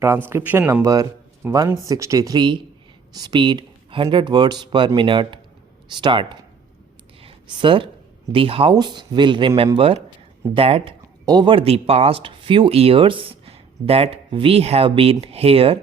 Transcription number 163, speed 100 words per minute. Start. Sir, the House will remember that over the past few years that we have been here,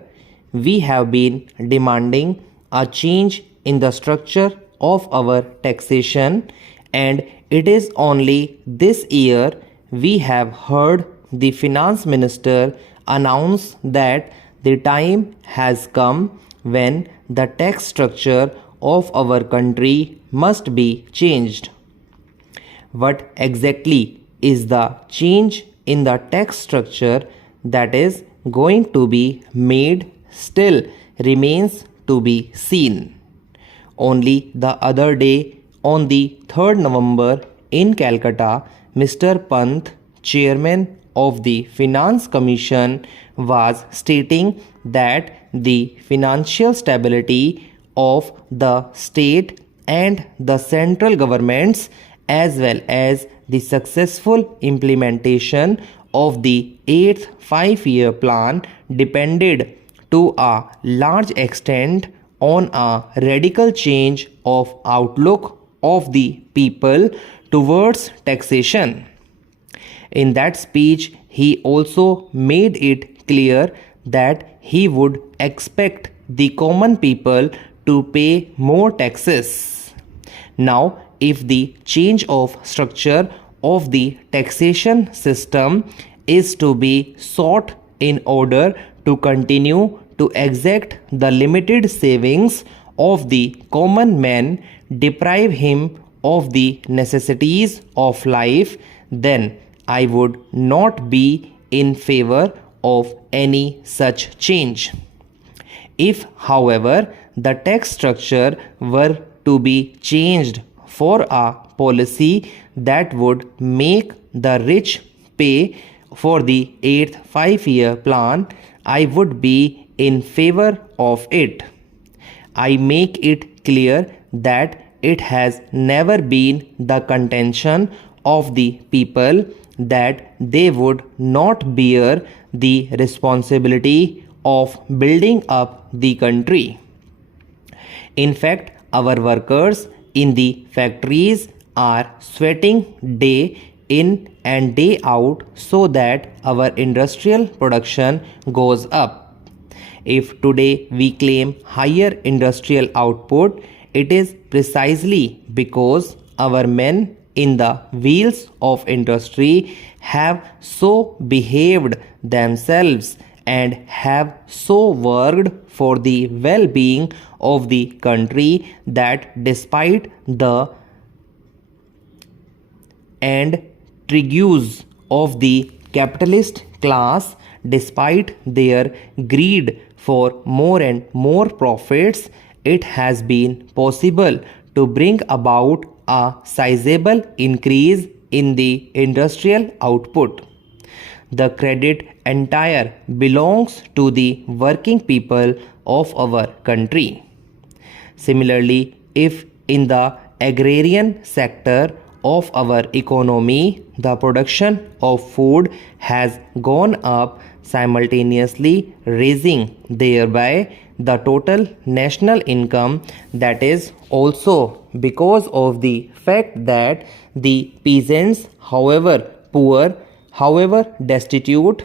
we have been demanding a change in the structure of our taxation, and it is only this year we have heard the finance minister announce that the time has come when the tax structure of our country must be changed. What exactly is the change in the tax structure that is going to be made still remains to be seen. Only the other day, on the 3rd November in Calcutta, Mr. Pant, chairman of the Finance Commission, was stating that the financial stability of the state and the central governments, as well as the successful implementation of the 8th 5-year plan, depended to a large extent on a radical change of outlook of the people towards taxation. In that speech, he also made it clear that he would expect the common people to pay more taxes. Now, if the change of structure of the taxation system is to be sought in order to continue to exact the limited savings of the common man, deprive him of the necessities of life, then I would not be in favor of any such change. If, however, the tax structure were to be changed for a policy that would make the rich pay for the 8th 5-year plan, I would be in favor of it. I make it clear that it has never been the contention of the people that they would not bear the responsibility of building up the country. In fact, our workers in the factories are sweating day in and day out so that our industrial production goes up. If today we claim higher industrial output, it is precisely because our men in the wheels of industry have so behaved themselves and have so worked for the well-being of the country that despite the intrigues of the capitalist class, despite their greed for more and more profits, it has been possible to bring about a sizable increase in the industrial output. The credit entire belongs to the working people of our country. Similarly, if in the agrarian sector of our economy the production of food has gone up, simultaneously raising thereby the total national income, that is also because of the fact that the peasants, however poor, however destitute,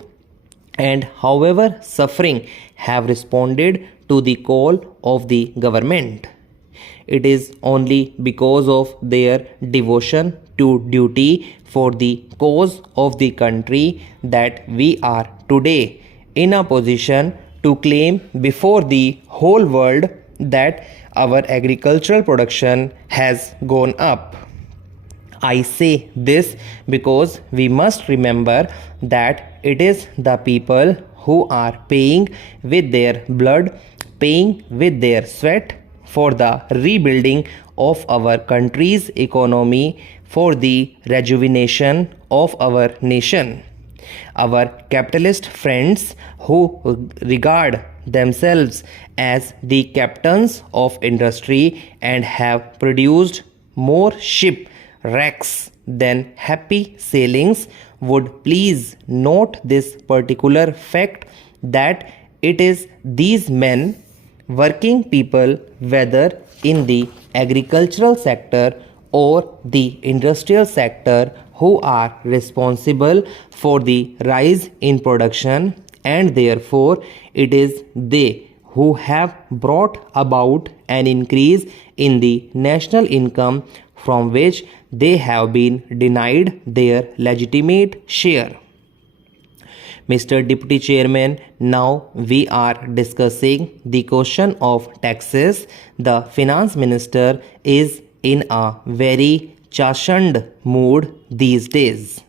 and however suffering, have responded to the call of the government. It is only because of their devotion to duty for the cause of the country that we are today in a position to claim before the whole world that our agricultural production has gone up. I say this because we must remember that it is the people who are paying with their blood, paying with their sweat for the rebuilding of our country's economy, for the rejuvenation of our nation. Our capitalist friends who regard themselves as the captains of industry and have produced more shipwrecks than happy sailings would please note this particular fact, that it is these men, working people, whether in the agricultural sector or the industrial sector, who are responsible for the rise in production, and therefore it is they who have brought about an increase in the national income from which they have been denied their legitimate share. Mr. Deputy Chairman, now we are discussing the question of taxes. The Finance Minister is in a very chastened mood these days.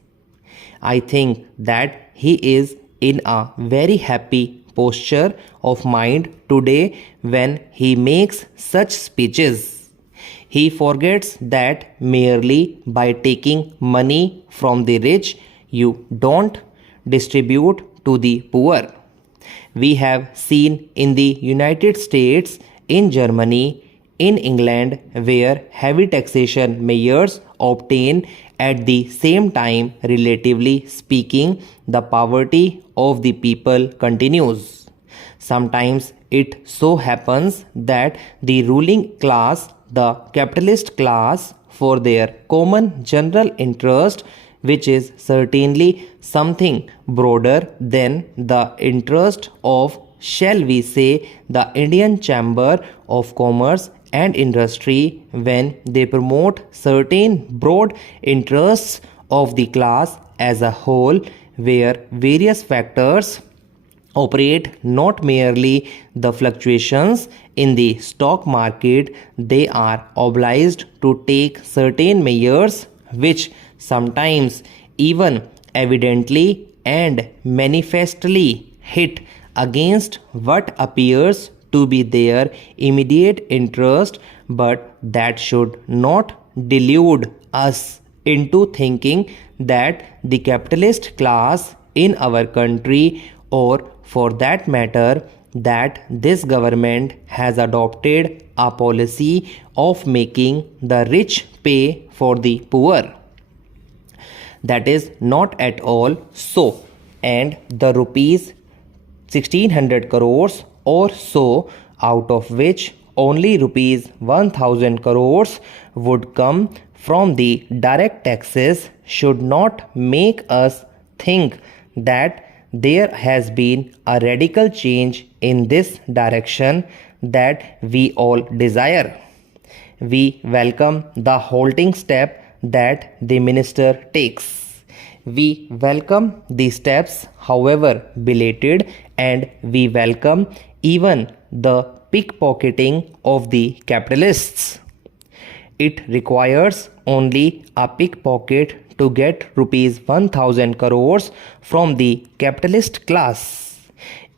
I think that he is in a very happy posture of mind today when he makes such speeches. He forgets that merely by taking money from the rich, you don't distribute to the poor. We have seen in the United States, in Germany, in England, where heavy taxation measures obtain at the same time, relatively speaking, the poverty of the people continues. Sometimes it so happens that the ruling class, the capitalist class, for their common general interest, which is certainly something broader than the interest of, shall we say, the Indian Chamber of Commerce and Industry, when they promote certain broad interests of the class as a whole, where various factors operate, not merely the fluctuations in the stock market, they are obliged to take certain measures which sometimes even evidently and manifestly hit against what appears to be their immediate interest, but that should not delude us into thinking that the capitalist class in our country, or for that matter, that this government has adopted a policy of making the rich pay for the poor. That is not at all so, and the rupees 1600 crores or so, out of which only rupees 1000 crores would come from the direct taxes, should not make us think that there has been a radical change in this direction that we all desire. We welcome the halting step that the minister takes. We welcome the steps, however belated, and we welcome even the pickpocketing of the capitalists. It requires only a pickpocket to get rupees 1000 crores from the capitalist class.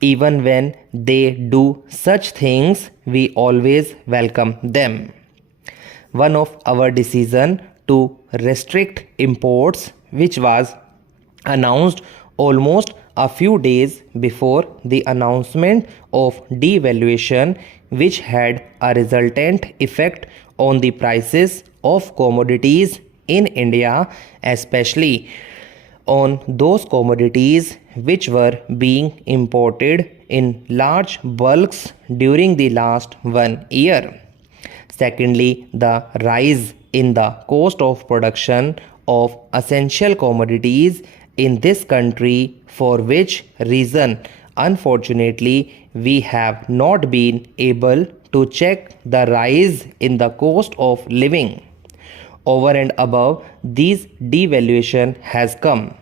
Even when they do such things, we always welcome them. One of our decision to restrict imports, which was announced almost a few days before the announcement of devaluation, which had a resultant effect on the prices of commodities in India, especially on those commodities which were being imported in large bulks during the last 1 year. Secondly, the rise in the cost of production of essential commodities in this country, for which reason, unfortunately, we have not been able to check the rise in the cost of living. Over and above, this devaluation has come.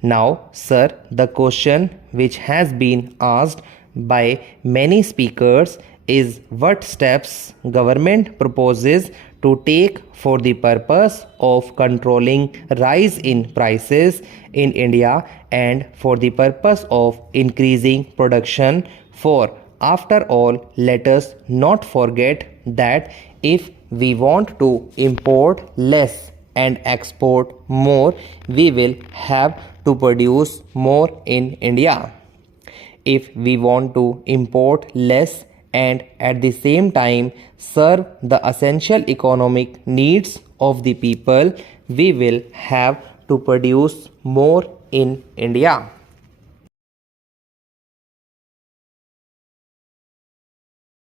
Now, sir, the question which has been asked by many speakers is what steps government proposes to take for the purpose of controlling rise in prices in India and for the purpose of increasing production. For after all, let us not forget that if we want to import less and export more, we will have to produce more in India. If we want to import less and at the same time serve the essential economic needs of the people, we will have to produce more in India.